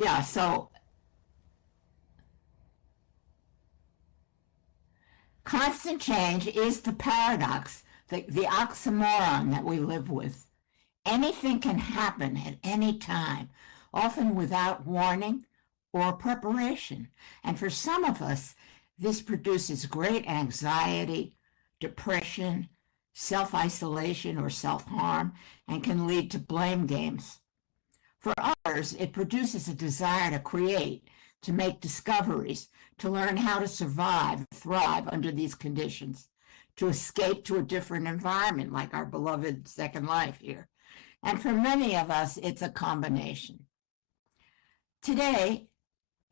Yeah, so constant change is the paradox, the oxymoron that we live with. Anything can happen at any time, often without warning or preparation. And for some of us, this produces great anxiety, depression, self isolation, or self harm, and can lead to blame games. For others, it produces a desire to create, to make discoveries, to learn how to survive, thrive under these conditions, to escape to a different environment like our beloved Second Life here. And for many of us, it's a combination. Today,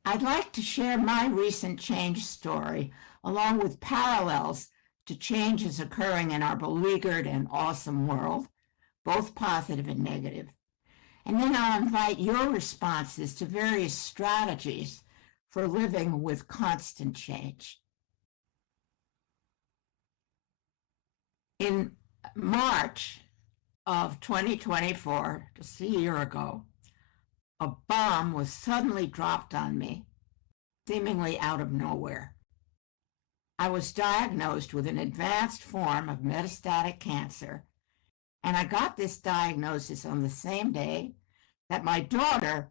I'd like to share my recent change story along with parallels to changes occurring in our beleaguered and awesome world, both positive and negative. And then I'll invite your responses to various strategies for living with constant change. In March of 2024, just a year ago, a bomb was suddenly dropped on me, seemingly out of nowhere. I was diagnosed with an advanced form of metastatic cancer, and I got this diagnosis on the same day that my daughter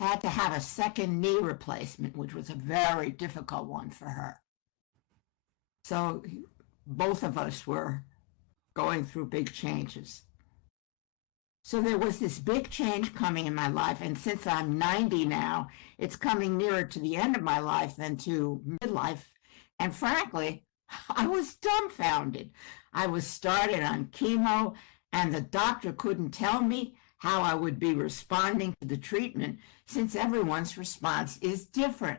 had to have a second knee replacement, which was a very difficult one for her. So both of us were going through big changes. So there was this big change coming in my life, and since I'm 90 now, it's coming nearer to the end of my life than to midlife. And frankly, I was dumbfounded. I was started on chemo, and the doctor couldn't tell me how I would be responding to the treatment since everyone's response is different.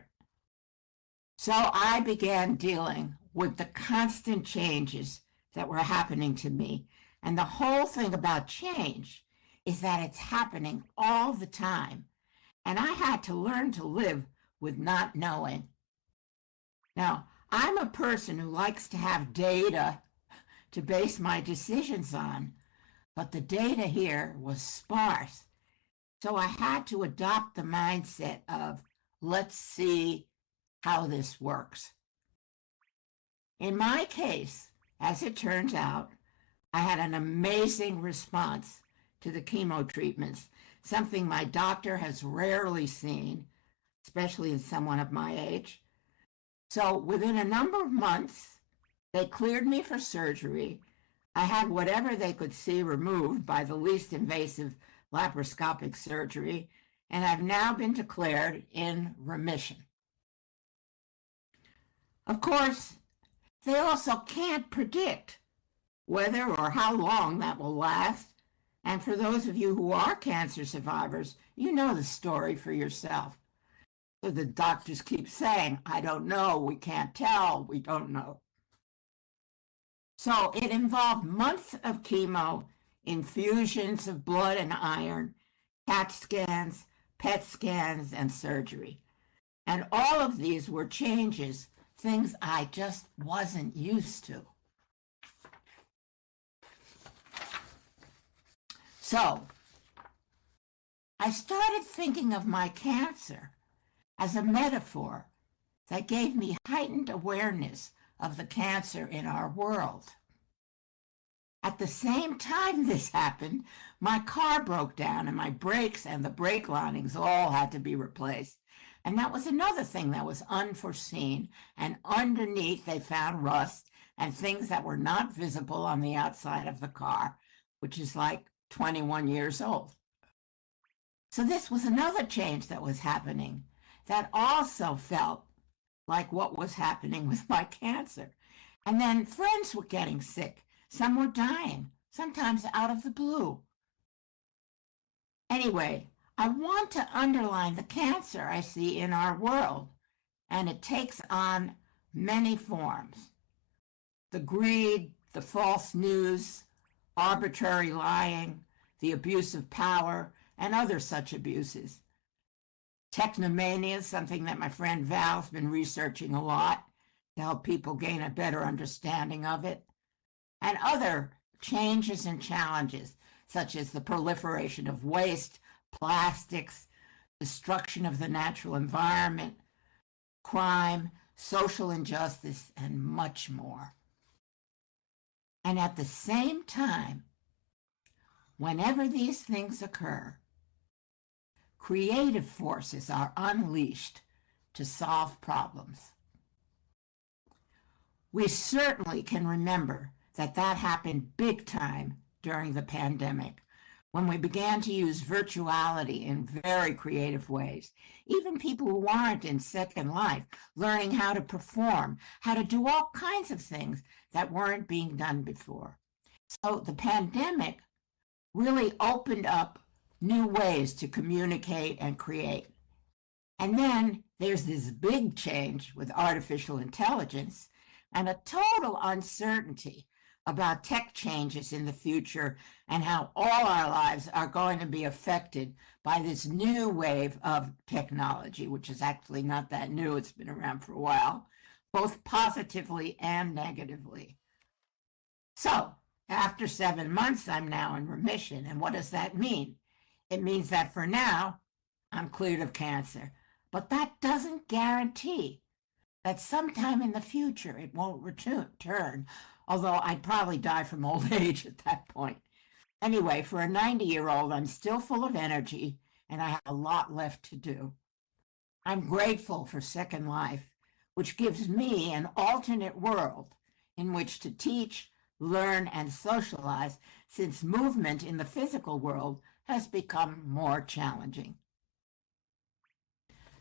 So I began dealing with the constant changes that were happening to me. And the whole thing about change is that it's happening all the time. And I had to learn to live with not knowing. Now, I'm a person who likes to have data to base my decisions on, but the data here was sparse. So I had to adopt the mindset of, let's see how this works. In my case, as it turns out, I had an amazing response to the chemo treatments, something my doctor has rarely seen, especially in someone of my age. So within a number of months, they cleared me for surgery. I had whatever they could see removed by the least invasive laparoscopic surgery, and I've now been declared in remission. Of course, they also can't predict whether or how long that will last. And for those of you who are cancer survivors, you know the story for yourself. So the doctors keep saying, I don't know, we can't tell, we don't know. So it involved months of chemo, infusions of blood and iron, CAT scans, PET scans, and surgery. And all of these were changes, things I just wasn't used to. So I started thinking of my cancer as a metaphor that gave me heightened awareness of the cancer in our world. At the same time this happened, my car broke down and my brakes and the brake linings all had to be replaced. And that was another thing that was unforeseen. And underneath, they found rust and things that were not visible on the outside of the car, which is like 21 years old. So this was another change that was happening that also felt like what was happening with my cancer. And then friends were getting sick. Some were dying, sometimes out of the blue. Anyway, I want to underline the cancer I see in our world, and it takes on many forms. The greed, the false news, arbitrary lying, the abuse of power, and other such abuses. Technomania is something that my friend Val's been researching a lot to help people gain a better understanding of it, and other changes and challenges, such as the proliferation of waste, plastics, destruction of the natural environment, crime, social injustice, and much more. And at the same time, whenever these things occur, creative forces are unleashed to solve problems. We certainly can remember that happened big time during the pandemic, when we began to use virtuality in very creative ways. Even people who aren't in Second Life learning how to perform, how to do all kinds of things that weren't being done before. So the pandemic really opened up new ways to communicate and create. And then there's this big change with artificial intelligence and a total uncertainty about tech changes in the future and how all our lives are going to be affected by this new wave of technology, which is actually not that new. It's been around for a while, both positively and negatively. So after 7 months, I'm now in remission. And what does that mean? It means that for now, I'm cleared of cancer. But that doesn't guarantee that sometime in the future it won't return, although I'd probably die from old age at that point. Anyway, for a 90-year-old, I'm still full of energy, and I have a lot left to do. I'm grateful for Second Life, which gives me an alternate world in which to teach, learn, and socialize, since movement in the physical world has become more challenging.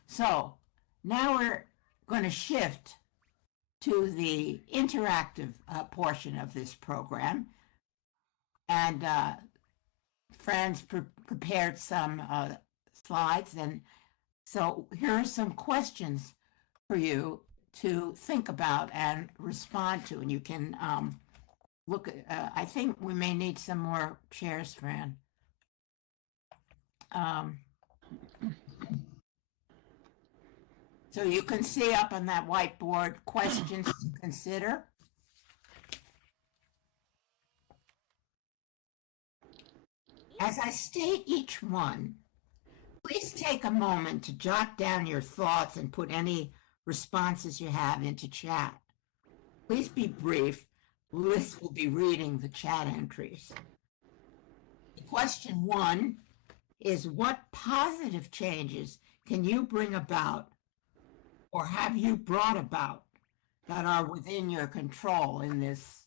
So now we're going to shift to the interactive portion of this program. And Fran's prepared some slides. And so here are some questions for you to think about and respond to. And you can look at, I think we may need some more chairs, Fran. So you can see up on that whiteboard questions to consider. As I state each one, please take a moment to jot down your thoughts and put any responses you have into chat. Please be brief. Liz will be reading the chat entries. Question 1 is, what positive changes can you bring about or have you brought about that are within your control in this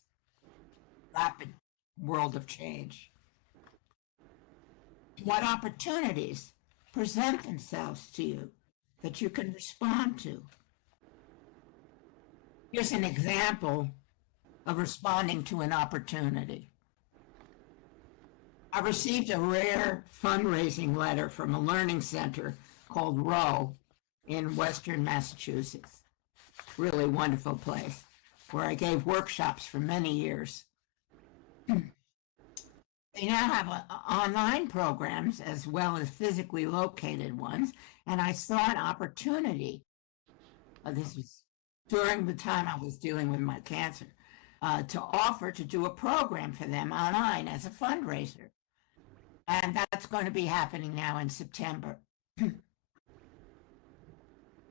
rapid world of change? What opportunities present themselves to you that you can respond to? Here's an example of responding to an opportunity. I received a rare fundraising letter from a learning center called Row in Western Massachusetts. Really wonderful place where I gave workshops for many years. They now have online programs as well as physically located ones, and I saw an opportunity. This was during the time I was dealing with my cancer, to offer to do a program for them online as a fundraiser. And that's going to be happening now in September.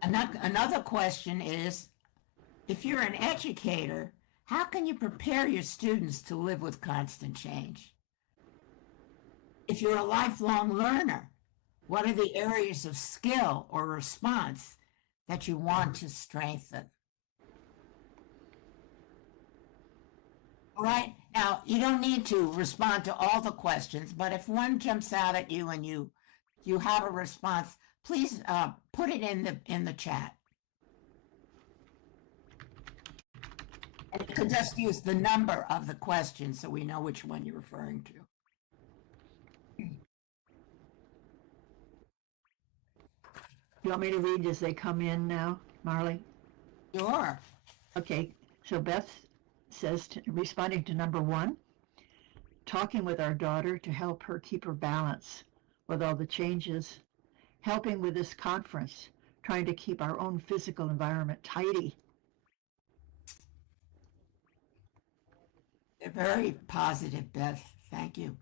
Another question is, if you're an educator, how can you prepare your students to live with constant change? If you're a lifelong learner, what are the areas of skill or response that you want to strengthen? All right, now you don't need to respond to all the questions, but if one jumps out at you and you have a response, please put it in the chat. And you can just use the number of the question so we know which one you're referring to. You want me to read as they come in now, Marley? Sure. Okay, so Beth says, responding to number 1, talking with our daughter to help her keep her balance with all the changes, helping with this conference, trying to keep our own physical environment tidy. They're very positive, Beth. Thank you.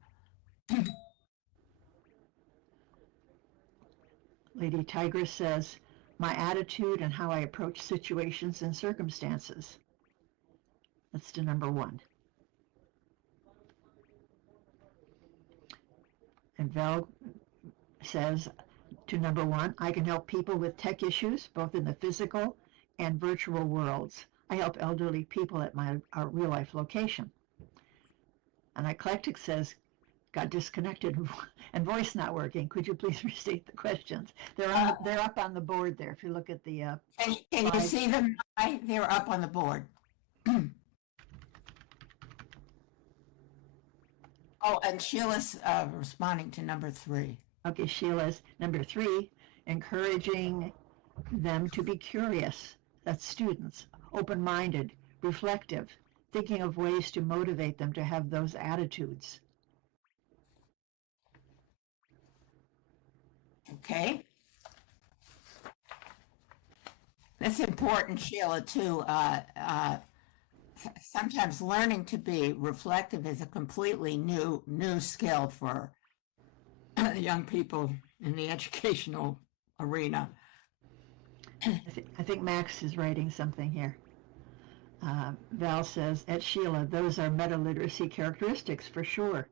Lady Tigress says, my attitude and how I approach situations and circumstances. That's to number 1. And Val says to number 1, I can help people with tech issues, both in the physical and virtual worlds. I help elderly people at our real-life location. And Eclectic says, got disconnected and voice not working. Could you please restate the questions? They're up on the board there. If you look at the Can you see them? They're up on the board. Oh, and Sheila's responding to number 3. Okay, Sheila's number 3, encouraging them to be curious. That's students, open-minded, reflective, thinking of ways to motivate them to have those attitudes. Okay. That's important, Sheila, too. Sometimes learning to be reflective is a completely new skill for young people in the educational arena. I think Max is writing something here. Val says, at Sheila, those are meta-literacy characteristics for sure.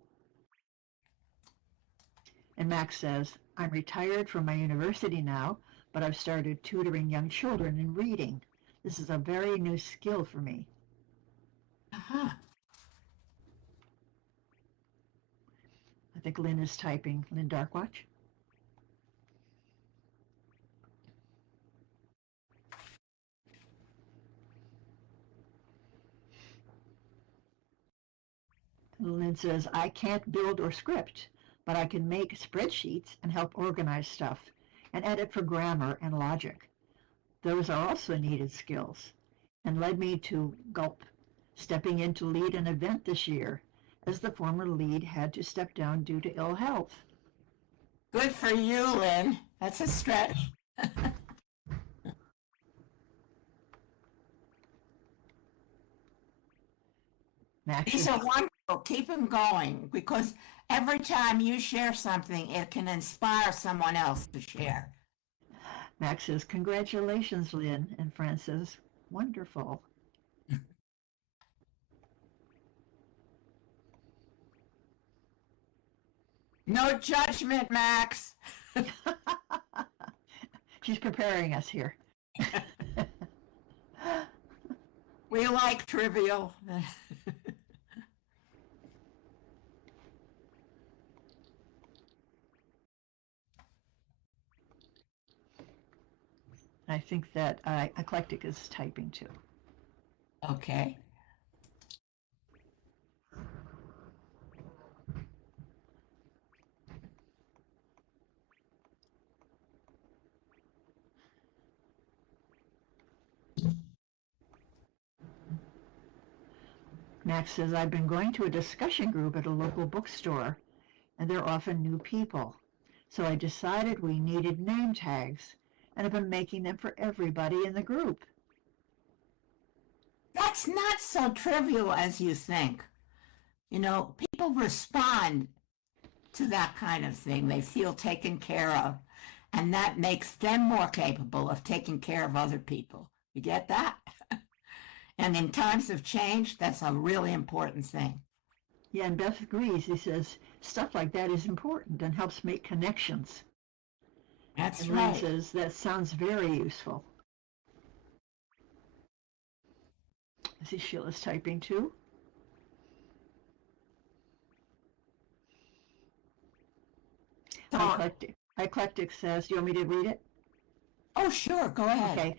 And Max says, I'm retired from my university now, but I've started tutoring young children in reading. This is a very new skill for me. Uh-huh. I think Lynn is typing. Lynn Darkwatch. Lynn says, I can't build or script, but I can make spreadsheets and help organize stuff and edit for grammar and logic. Those are also needed skills and led me to Gulp, stepping in to lead an event this year, as the former lead had to step down due to ill health. Good for you, Lynn. That's a stretch. These are wonderful. Keep them going, because every time you share something, it can inspire someone else to share. Max says, congratulations, Lynn. And Fran says, wonderful. No judgment, Max. She's preparing us here. We like trivial. I think that Eclectic is typing too. Okay. Max says, I've been going to a discussion group at a local bookstore, and they're often new people. So I decided we needed name tags, and I've been making them for everybody in the group. That's not so trivial as you think. You know, people respond to that kind of thing. They feel taken care of, and that makes them more capable of taking care of other people. You get that? And in times of change, that's a really important thing. Yeah, and Beth agrees. He says, stuff like that is important and helps make connections. That's and right. Lynn says, that sounds very useful. I see Sheila's typing too. Eclectic says, do you want me to read it? Oh, sure. Go ahead. Okay.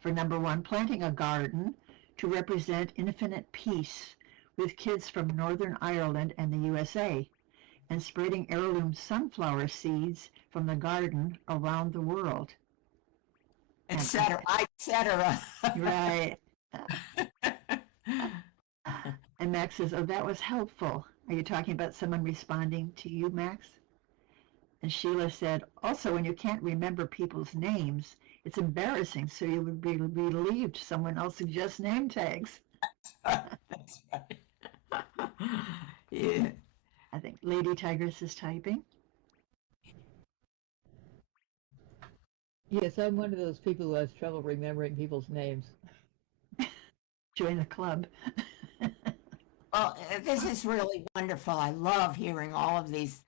For number 1, planting a garden to represent infinite peace with kids from Northern Ireland and the USA, and spreading heirloom sunflower seeds from the garden around the world. Etc. Right. And Max says, oh, that was helpful. Are you talking about someone responding to you, Max? And Sheila said, also, when you can't remember people's names, it's embarrassing, so you would be relieved someone else suggests name tags. That's right. Yeah. I think Lady Tigress is typing. Yes, I'm one of those people who has trouble remembering people's names. Join the club. Well, this is really wonderful. I love hearing all of these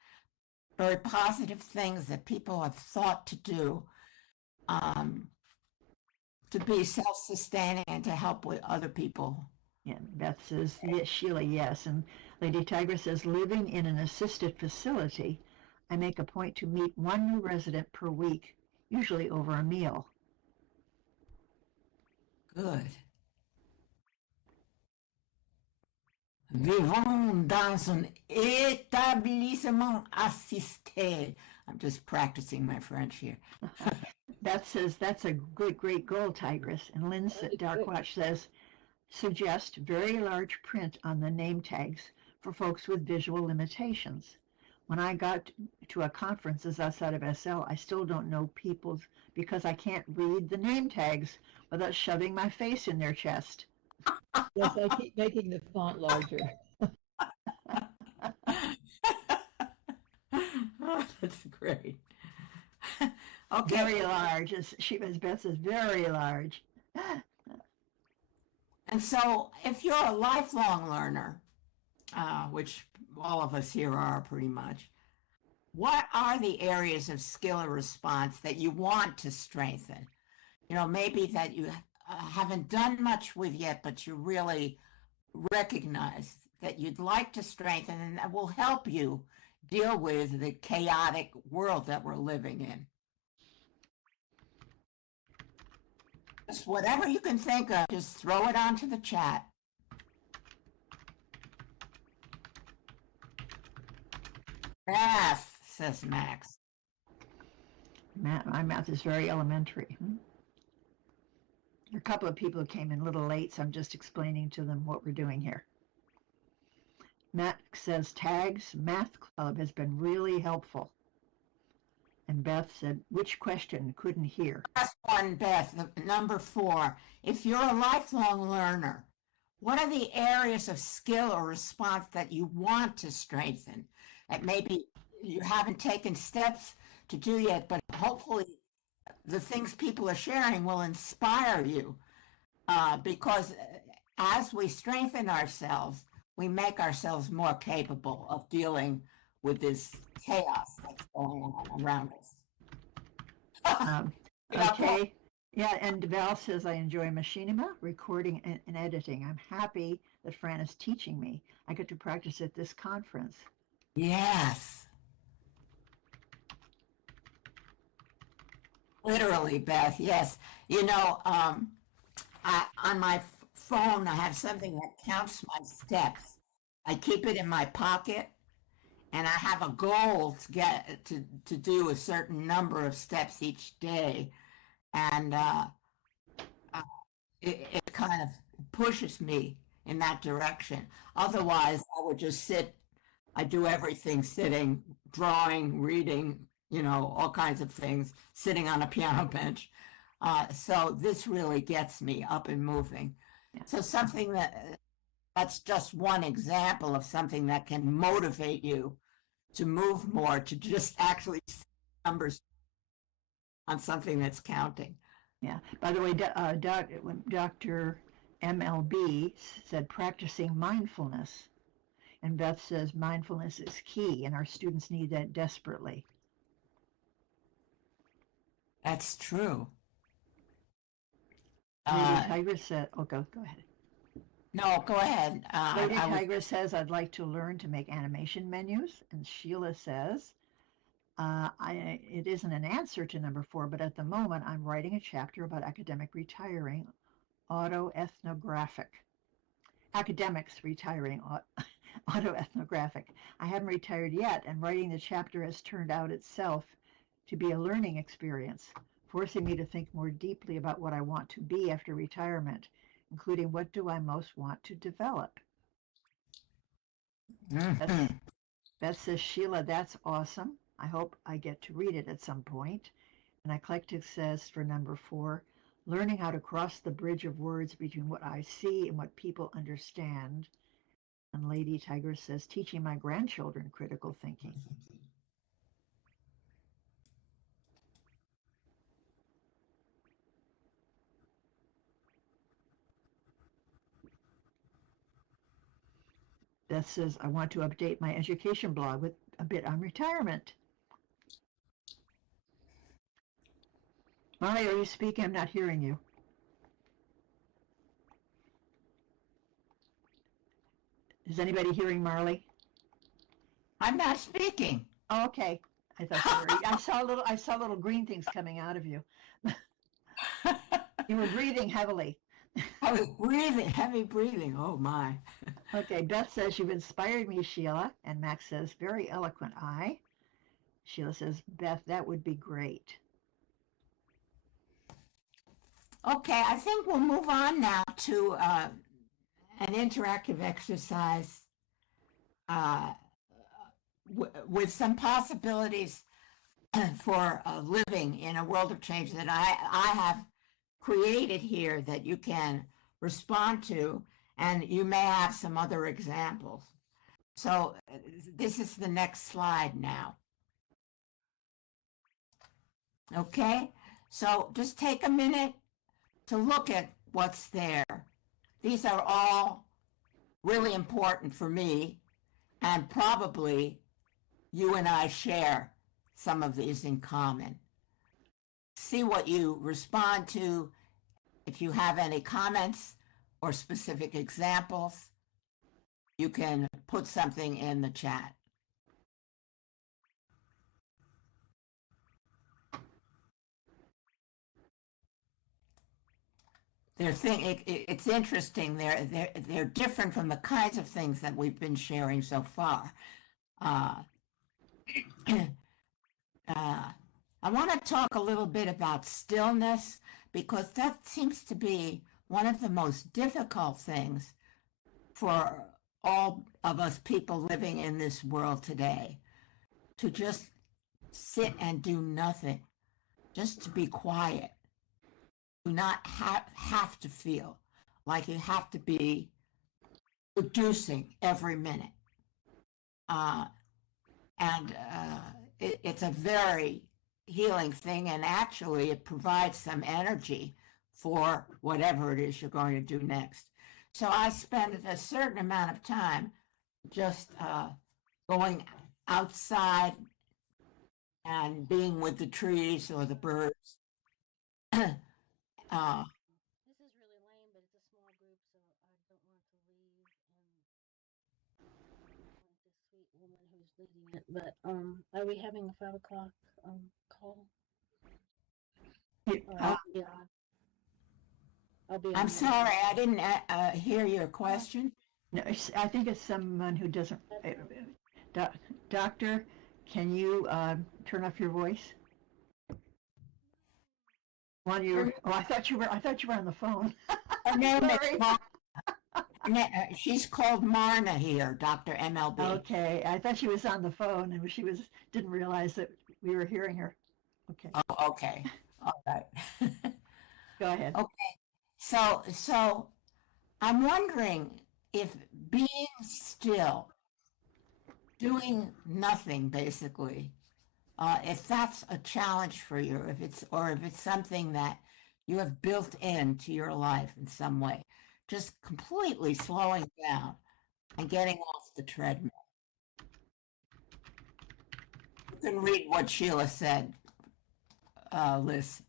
very positive things that people have thought to do um, to be self-sustaining and to help with other people. Yeah, Beth says, yes, Sheila, yes. And Lady Tiger says, living in an assisted facility, I make a point to meet one new resident per week, usually over a meal. Good. Vivons dans un établissement assisté. I'm just practicing my French here. Beth says, that's a good, great goal, Tigress. And Lynn Darkwatch says, suggest very large print on the name tags for folks with visual limitations. When I got to a conferences outside of SL, I still don't know people's because I can't read the name tags without shoving my face in their chest. Yes, I keep making the font larger. Oh, that's great. Okay. Very large. As Beth says, very large. And so if you're a lifelong learner, which all of us here are pretty much, what are the areas of skill or response that you want to strengthen? You know, maybe that you haven't done much with yet, but you really recognize that you'd like to strengthen and that will help you deal with the chaotic world that we're living in. Just whatever you can think of, just throw it onto the chat. Math, says Max. My math is very elementary. A couple of people came in a little late, so I'm just explaining to them what we're doing here. Matt says, tags math club has been really helpful. And Beth said, which question? Couldn't hear. Last one, Beth, number 4. If you're a lifelong learner, what are the areas of skill or response that you want to strengthen that maybe you haven't taken steps to do yet, but hopefully the things people are sharing will inspire you because as we strengthen ourselves, we make ourselves more capable of dealing with this chaos that's going on around us. Okay. Yeah, and Val says, I enjoy machinima, recording and editing. I'm happy that Fran is teaching me. I get to practice at this conference. Yes. Literally, Beth, yes. You know, on my phone, I have something that counts my steps. I keep it in my pocket, and I have a goal to get to do a certain number of steps each day, and it kind of pushes me in that direction. Otherwise, I would just sit. I do everything sitting, drawing, reading, you know, all kinds of things, sitting on a piano bench. So this really gets me up and moving. Yeah. So something that's just one example of something that can motivate you to move more, to just actually see numbers on something that's counting. Yeah. By the way, Dr. MLB said practicing mindfulness. And Beth says mindfulness is key, and our students need that desperately. That's true. Lady Tigress said, oh, go ahead. No, go ahead. Lady Tigress says, I'd like to learn to make animation menus. And Sheila says, it isn't an answer to number 4, but at the moment I'm writing a chapter about academic retiring, autoethnographic. Academics retiring, autoethnographic. I haven't retired yet, and writing the chapter has turned out itself to be a learning experience, forcing me to think more deeply about what I want to be after retirement, including what do I most want to develop. Mm-hmm. Beth says, Sheila, that's awesome. I hope I get to read it at some point. And Eclectic says for number 4, learning how to cross the bridge of words between what I see and what people understand. And Lady Tigress says, teaching my grandchildren critical thinking. Beth says, I want to update my education blog with a bit on retirement. Molly, are you speaking? I'm not hearing you. Is anybody hearing Marley? I'm not speaking. Oh, okay. I thought you were. I saw little green things coming out of you. You were breathing heavily. I was breathing, heavy breathing. Oh my. Okay, Beth says, you've inspired me, Sheila. And Max says, very eloquent eye. Sheila says, Beth, that would be great. Okay, I think we'll move on now to an interactive exercise with some possibilities for living in a world of change that I have created here that you can respond to, and you may have some other examples. So this is the next slide now. Okay, so just take a minute to look at what's there. These are all really important for me, and probably you and I share some of these in common. See what you respond to. If you have any comments or specific examples, you can put something in the chat. It's interesting. They're different from the kinds of things that we've been sharing so far. I want to talk a little bit about stillness, because that seems to be one of the most difficult things for all of us people living in this world today, to just sit and do nothing, just to be quiet. Do not have to feel like you have to be producing every minute. It's a very healing thing, and actually it provides some energy for whatever it is you're going to do next. So I spend a certain amount of time just going outside and being with the trees or the birds. This is really lame, but it's a small group, so I don't want to leave and this sweet woman who's leading it. But are we having a 5 o'clock call? I'll be on. I'm sorry, I didn't hear your question. No, I think it's someone who doesn't. Doctor, can you turn off your voice? I thought you were on the phone. Her name is she's called Marna here, Dr. MLB. Okay, I thought she was on the phone, and she didn't realize that we were hearing her. Okay. Oh, okay. All right. Go ahead. Okay. So I'm wondering if being still, doing nothing basically, if that's a challenge for you, if it's something that you have built into your life in some way, just completely slowing down and getting off the treadmill. You can read what Sheila said, Liz.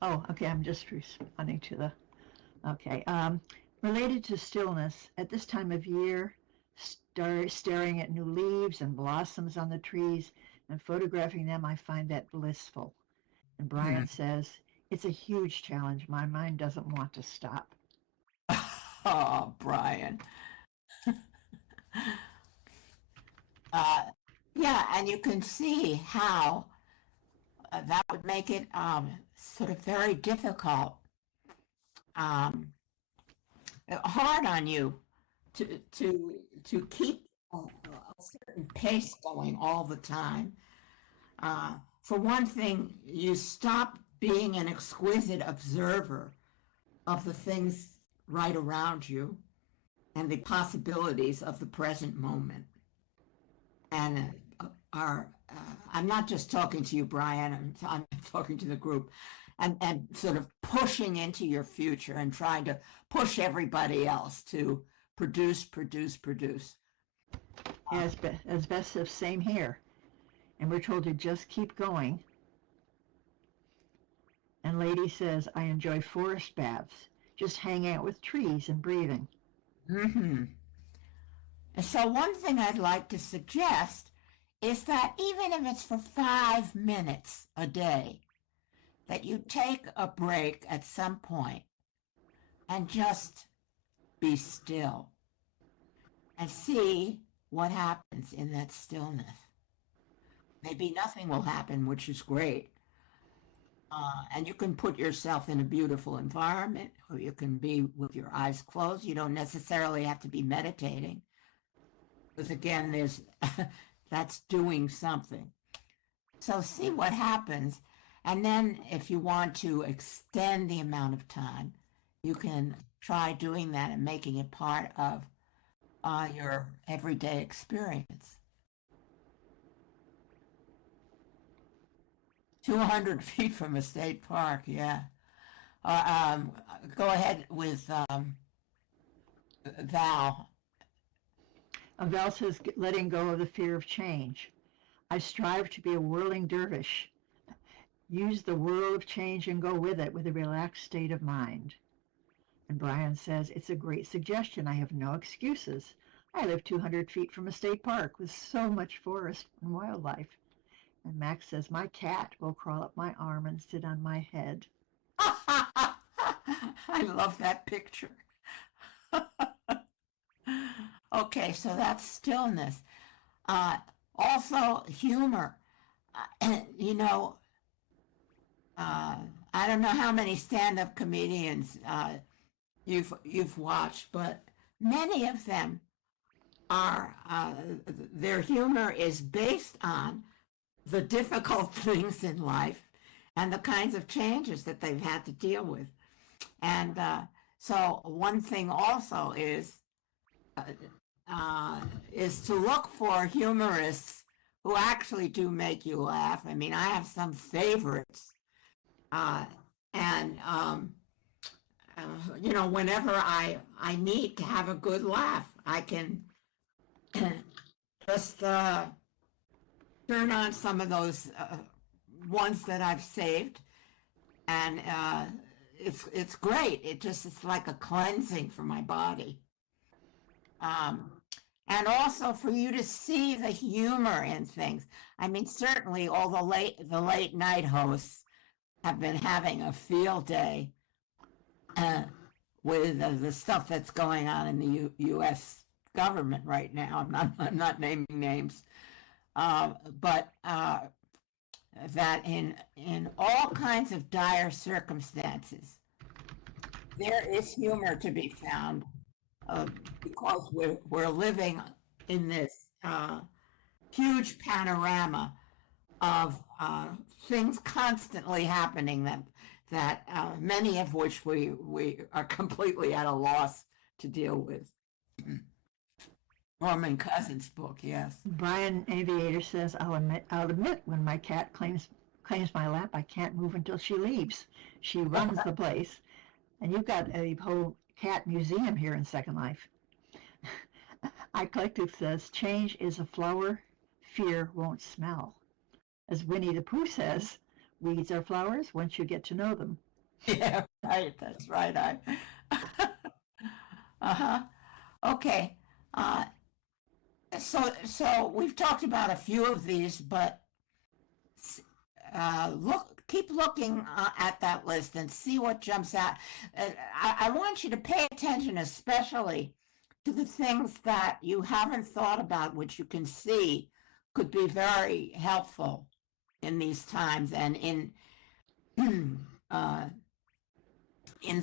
Oh, okay, I'm just responding to the, okay. Related to stillness, at this time of year, staring at new leaves and blossoms on the trees and photographing them, I find that blissful. And Brian says, it's a huge challenge. My mind doesn't want to stop. Oh, Brian. Yeah, and you can see how that would make it sort of very difficult, hard on you to keep a certain pace going all the time. For one thing, you stop being an exquisite observer of the things right around you and the possibilities of the present moment. And I'm not just talking to you, Brian, I'm talking to the group, and sort of pushing into your future and trying to push everybody else to produce. As Beth says, same here. And we're told to just keep going. And Lady says, I enjoy forest baths, just hanging out with trees and breathing. Mm-hmm. And so one thing I'd like to suggest is that even if it's for 5 minutes a day, that you take a break at some point and just be still and see what happens in that stillness. Maybe nothing will happen, which is great. And you can put yourself in a beautiful environment, or you can be with your eyes closed. You don't necessarily have to be meditating. Because again, there's that's doing something. So see what happens. And then if you want to extend the amount of time, you can try doing that and making it part of your everyday experience. 200 feet from a state park, yeah. Go ahead with Val. Val says, letting go of the fear of change. I strive to be a whirling dervish. Use the whirl of change and go with it with a relaxed state of mind. And Brian says, it's a great suggestion. I have no excuses. I live 200 feet from a state park with so much forest and wildlife. And Max says, my cat will crawl up my arm and sit on my head. I love that picture. Okay, so that's stillness. Also, humor. You know, I don't know how many stand-up comedians you've watched, but many of them are their humor is based on the difficult things in life and the kinds of changes that they've had to deal with. And so one thing also is to look for humorists who actually do make you laugh. I mean, I have some favorites. You know, whenever I need to have a good laugh, I can just turn on some of those ones that I've saved, and it's great. It's like a cleansing for my body, and also for you to see the humor in things. I mean, certainly all the late night hosts have been having a field day with the stuff that's going on in the U.S. government right now. I'm not naming names. But that in all kinds of dire circumstances, there is humor to be found because we're living in this huge panorama of things constantly happening that many of which we are completely at a loss to deal with. Norman Cousins' book, yes. Brian Aviator says, I'll admit when my cat claims my lap, I can't move until she leaves. She runs the place. And you've got a whole cat museum here in Second Life. iCollective says, change is a flower fear won't smell. As Winnie the Pooh says, weeds are flowers once you get to know them. Yeah, right. That's right. Uh-huh. Okay. So we've talked about a few of these, but keep looking at that list and see what jumps out. I want you to pay attention, especially to the things that you haven't thought about, which you can see could be very helpful in these times and in the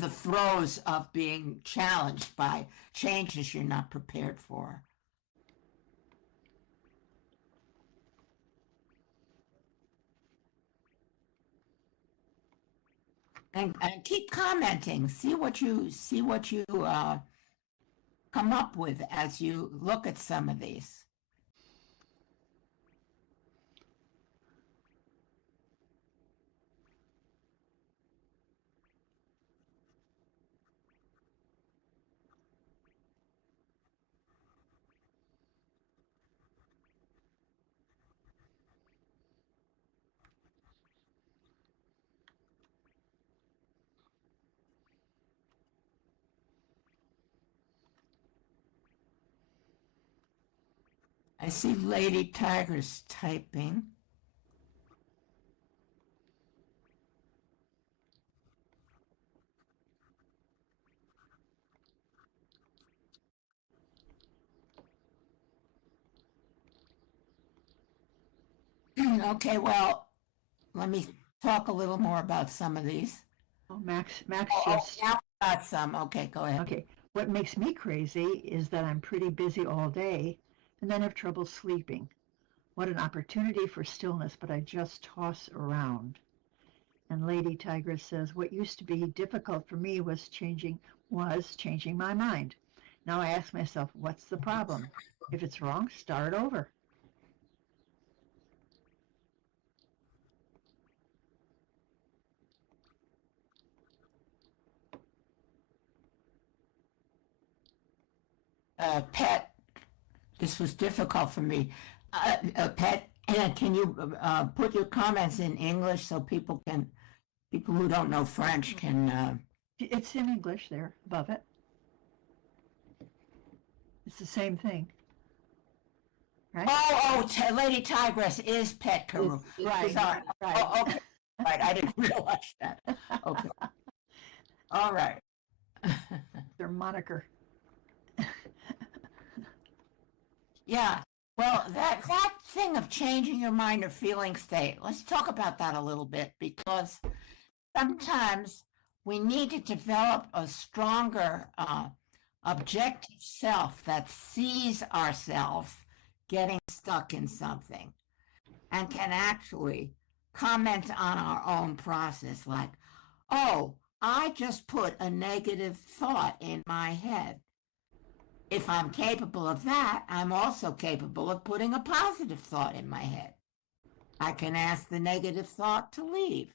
throes of being challenged by changes you're not prepared for. And keep commenting. See what you come up with as you look at some of these. I see Lady Tiger's typing. Okay, well, let me talk a little more about some of these. Oh, Max Oh, just, now I got some. Okay, go ahead. okay. What makes me crazy is that I'm pretty busy all day and then have trouble sleeping. What an opportunity for stillness, but I just toss around. And Lady Tigress says, what used to be difficult for me was changing my mind. Now I ask myself, what's the problem? If it's wrong, start over. Pet, this was difficult for me. Pet, can you put your comments in English so people who don't know French can... It's in English there, above it. It's the same thing. Right? Lady Tigress is Pet Carew. Right. Sorry. Right. Oh, okay. Right, I didn't realize that. Okay. All right. Their moniker. Yeah. Well, that thing of changing your mind or feeling state, let's talk about that a little bit, because sometimes we need to develop a stronger objective self that sees ourselves getting stuck in something and can actually comment on our own process, like, oh, I just put a negative thought in my head. If I'm capable of that, I'm also capable of putting a positive thought in my head. I can ask the negative thought to leave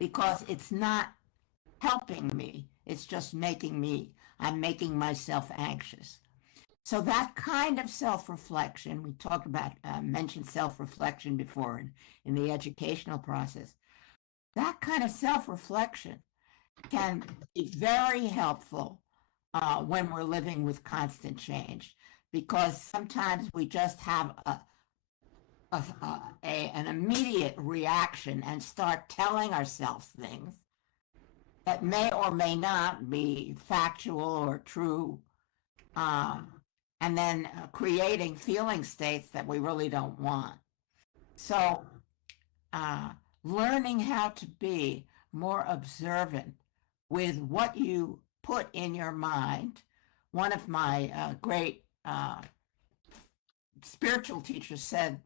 because it's not helping me. It's just I'm making myself anxious. So that kind of self-reflection, we talked about, mentioned self-reflection before in the educational process. That kind of self-reflection can be very helpful when we're living with constant change, because sometimes we just have an immediate reaction and start telling ourselves things that may or may not be factual or true, and then creating feeling states that we really don't want. So learning how to be more observant with what you put in your mind. One of my great spiritual teachers said,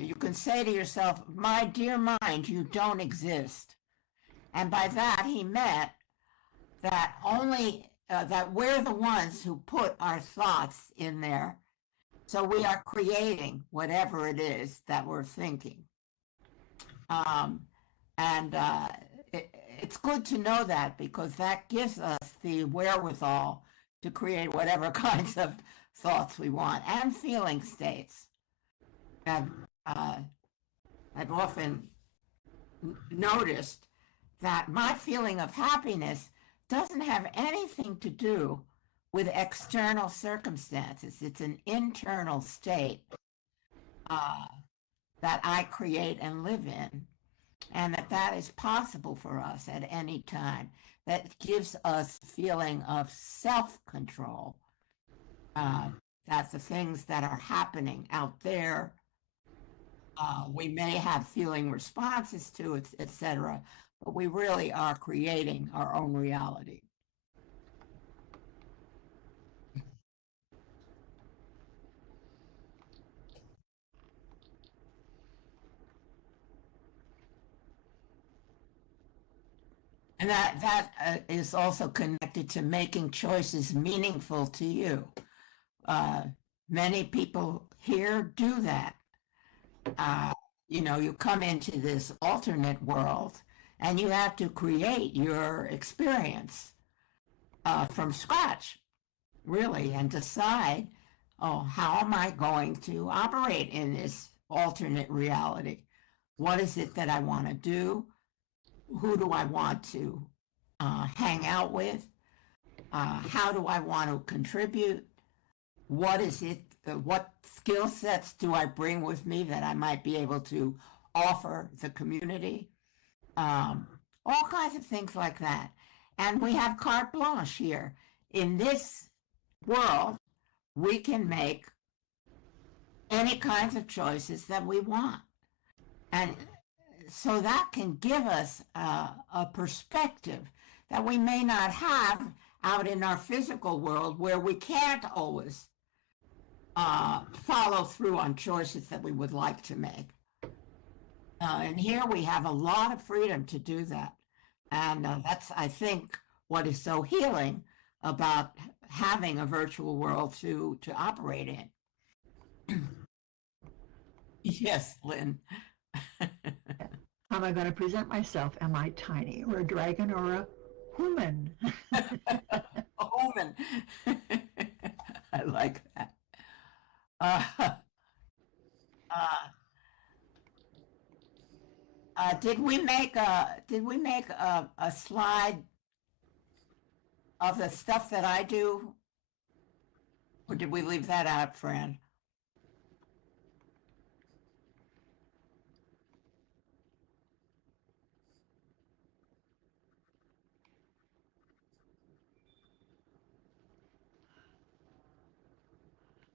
you can say to yourself, my dear mind, you don't exist. And by that he meant that that we're the ones who put our thoughts in there. So we are creating whatever it is that we're thinking. It's good to know that, because that gives us the wherewithal to create whatever kinds of thoughts we want and feeling states. I've often noticed that my feeling of happiness doesn't have anything to do with external circumstances. It's an internal state that I create and live in, and that is possible for us at any time. That gives us a feeling of self-control, that the things that are happening out there, we may have feeling responses to, etc., but we really are creating our own reality. And that is also connected to making choices meaningful to you. Many people here do that. You come into this alternate world and you have to create your experience from scratch, really, and decide, how am I going to operate in this alternate reality? What is it that I want to do? Who do I want to hang out with? How do I want to contribute? What is it what skill sets do I bring with me that I might be able to offer the community? All kinds of things like that. And we have carte blanche here. In this world, we can make any kinds of choices that we want. And so that can give us a perspective that we may not have out in our physical world, where we can't always follow through on choices that we would like to make. And here we have a lot of freedom to do that. And that's, I think, what is so healing about having a virtual world to operate in. Yes, Lynn. How am I going to present myself? Am I tiny or a dragon or a human? A woman. I like that. Did we make a slide of the stuff that I do, or did we leave that out, Fran?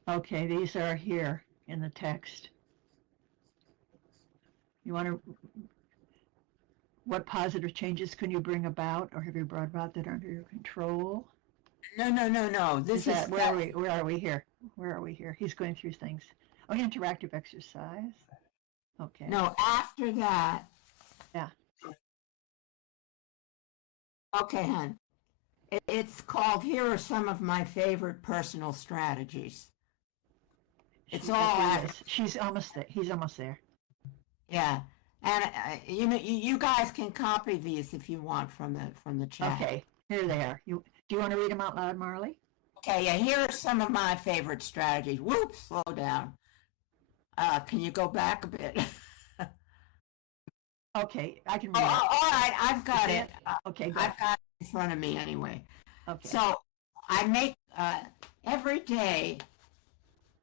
Okay, these are here in the text. You want to, what positive changes can you bring about, or have you brought about that are under your control? No. This is where are we here? Where are we here? He's going through things. Oh, interactive exercise. Okay. no, after that. Yeah. Okay, hon. It's called "Here Are Some of My Favorite Personal Strategies." It's all after. She's almost there. He's almost there. Yeah, and you guys can copy these if you want from the chat. Okay, here they are. Do you want to read them out loud, Marley? Okay, yeah, here are some of my favorite strategies. Whoops, slow down. Can you go back a bit? Okay, I can read it. All right, I've got it. Okay, go. I've got it in front of me anyway. Okay. So I make every day,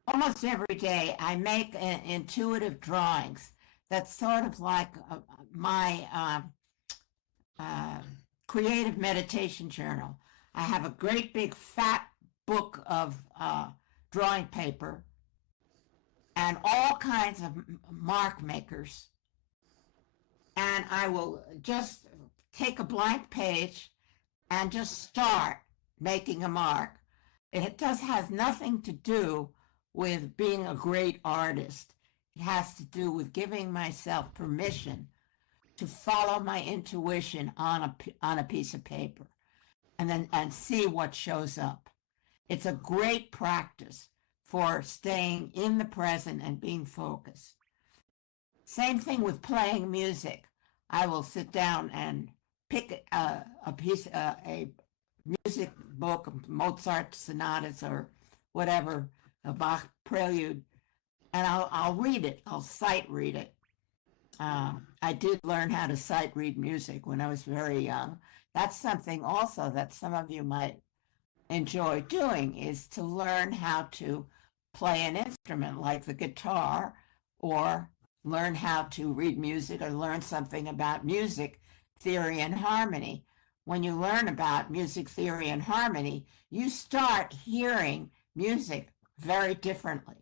almost every day, I make intuitive drawings. That's sort of like my creative meditation journal. I have a great big fat book of drawing paper and all kinds of mark makers. And I will just take a blank page and just start making a mark. It has nothing to do with being a great artist. It has to do with giving myself permission to follow my intuition on a piece of paper and see what shows up. It's a great practice for staying in the present and being focused. Same thing with playing music. I will sit down and pick a music book, Mozart sonatas or whatever, a Bach prelude, and I'll read it. I'll sight read it. I did learn how to sight read music when I was very young. That's something also that some of you might enjoy doing, is to learn how to play an instrument like the guitar, or learn how to read music, or learn something about music theory and harmony. When you learn about music theory and harmony, you start hearing music very differently.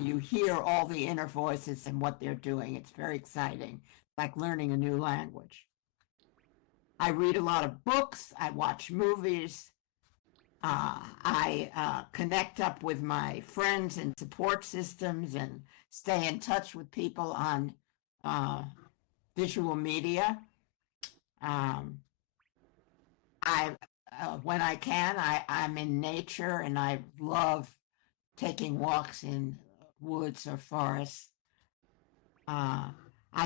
You hear all the inner voices and what they're doing. It's very exciting, like learning a new language. I read a lot of books. I watch movies. I connect up with my friends and support systems and stay in touch with people on visual media. When I can, I'm in nature, and I love taking walks in woods or forests. I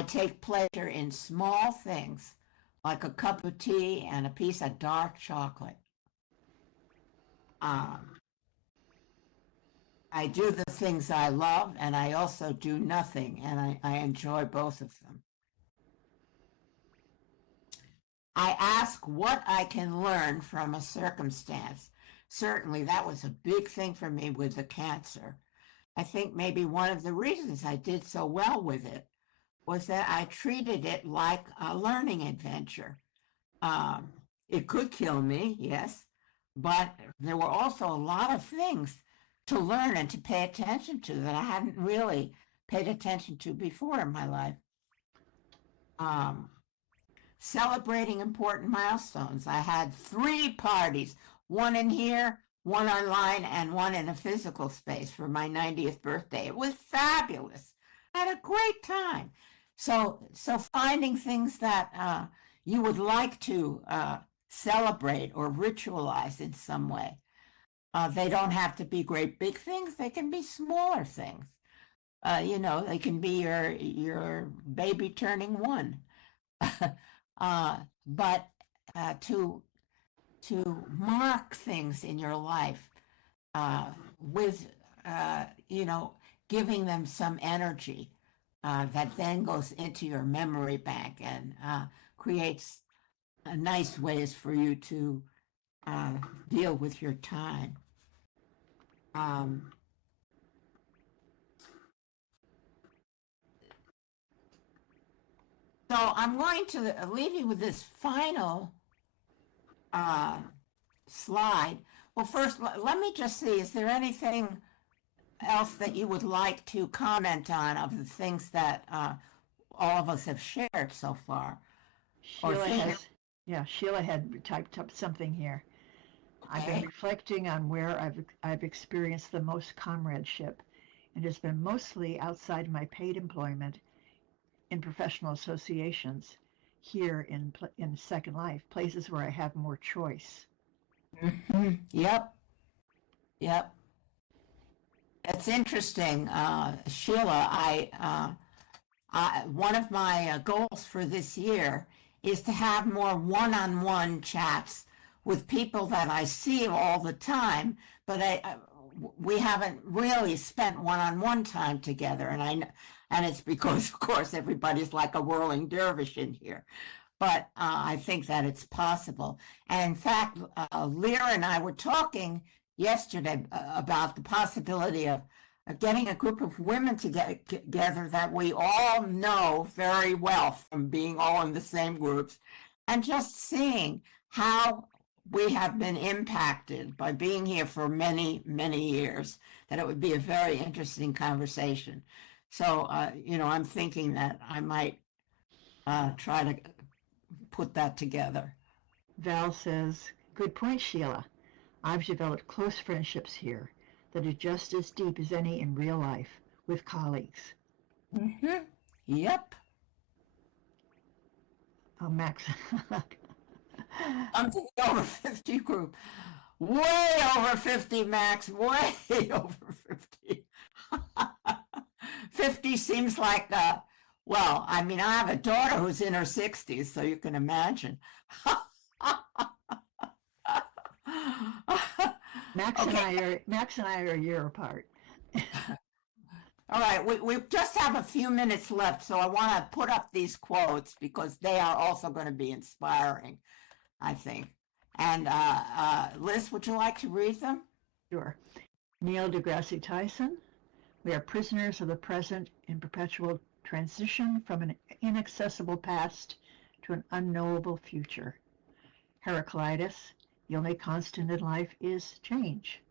take pleasure in small things like a cup of tea and a piece of dark chocolate. I do the things I love, and I also do nothing, and I enjoy both of them. I ask what I can learn from a circumstance. certainly that was a big thing for me with the cancer. I think maybe one of the reasons I did so well with it was that I treated it like a learning adventure. Um, it could kill me, yes, but there were also a lot of things to learn and to pay attention to that I hadn't really paid attention to before in my life. Um, Celebrating important milestones. I had 3 parties, one in here, one online, and one in a physical space for my 90th birthday. It was fabulous. I had a great time. So finding things that you would like to celebrate or ritualize in some way. They don't have to be great big things. They can be smaller things. They can be your baby turning 1. But to mark things in your life with giving them some energy that then goes into your memory bank and creates nice ways for you to deal with your time. So I'm going to leave you with this final slide. Well, first, let me just see, is there anything else that you would like to comment on of the things that all of us have shared so far? Sheila had typed up something here. Okay. I've been reflecting on where I've experienced the most comradeship, and it's been mostly outside my paid employment in professional associations here in Second Life, places where I have more choice. Mm-hmm. Yep. It's interesting, Sheila. One of my goals for this year is to have more one-on-one chats with people that I see all the time, but we haven't really spent one-on-one time together, and it's because, of course, everybody's like a whirling dervish in here. But I think that it's possible. And in fact, Lear and I were talking yesterday about the possibility of getting a group of women together that we all know very well from being all in the same groups, and just seeing how we have been impacted by being here for many, many years, that it would be a very interesting conversation. So, I'm thinking that I might try to put that together. Val says, good point, Sheila. I've developed close friendships here that are just as deep as any in real life with colleagues. Mm-hmm. Yep. Oh, Max. I'm the over 50 group. Way over 50, Max. Way over 50. 50 seems like, well, I mean, I have a daughter who's in her 60s, so you can imagine. Max and I are a year apart. All right, we just have a few minutes left, so I want to put up these quotes because they are also going to be inspiring, I think. And Liz, would you like to read them? Sure. Neil deGrasse Tyson, we are prisoners of the present in perpetual transition from an inaccessible past to an unknowable future. Heraclitus, the only constant in life is change.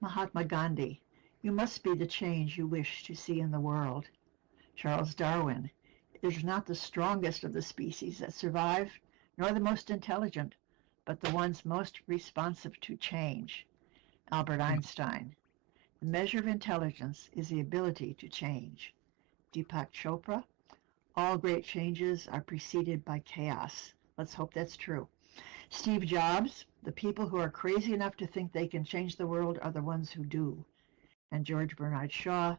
Mahatma Gandhi, you must be the change you wish to see in the world. Charles Darwin, it is not the strongest of the species that survive, nor the most intelligent, but the ones most responsive to change. Albert Einstein, the measure of intelligence is the ability to change. Deepak Chopra, all great changes are preceded by chaos. Let's hope that's true. Steve Jobs, the people who are crazy enough to think they can change the world are the ones who do. And George Bernard Shaw,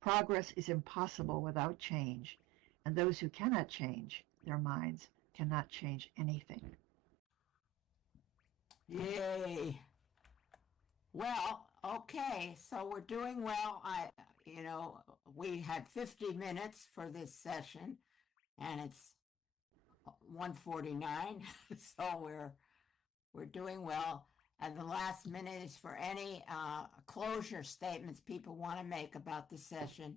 progress is impossible without change, and those who cannot change their minds cannot change anything. Yay. Well, okay, so we're doing well. We had 50 minutes for this session, and it's 1:49, so we're doing well. And the last minute is for any closure statements people want to make about the session.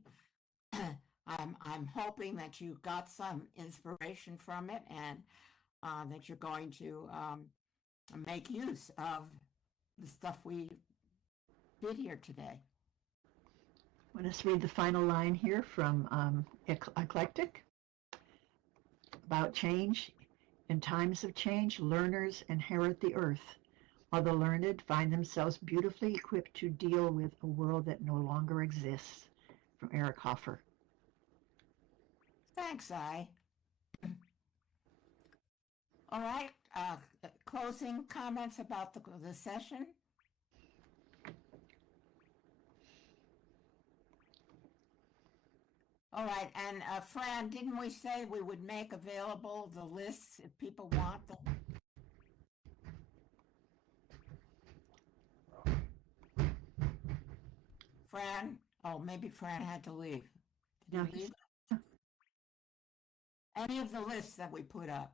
I'm hoping that you got some inspiration from it and that you're going to make use of the stuff we did here today. Want us to read the final line here from Eclectic about change. In times of change, learners inherit the earth, while the learned find themselves beautifully equipped to deal with a world that no longer exists. From Eric Hoffer. Thanks, I. All right, closing comments about the session? All right, and Fran, didn't we say we would make available the lists if people want them? Fran? Oh, maybe Fran had to leave. Did No, he leave? Any of the lists that we put up?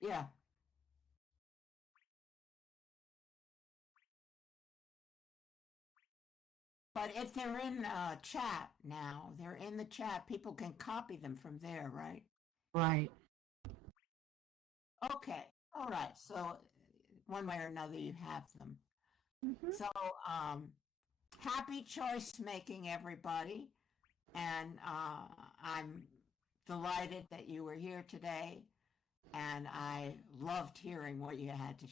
Yeah. But if they're in chat now, they're in the chat, people can copy them from there, right? Right. Okay, all right, so one way or another you have them. Mm-hmm. So happy choice making, everybody, and I'm delighted that you were here today, and I loved hearing what you had to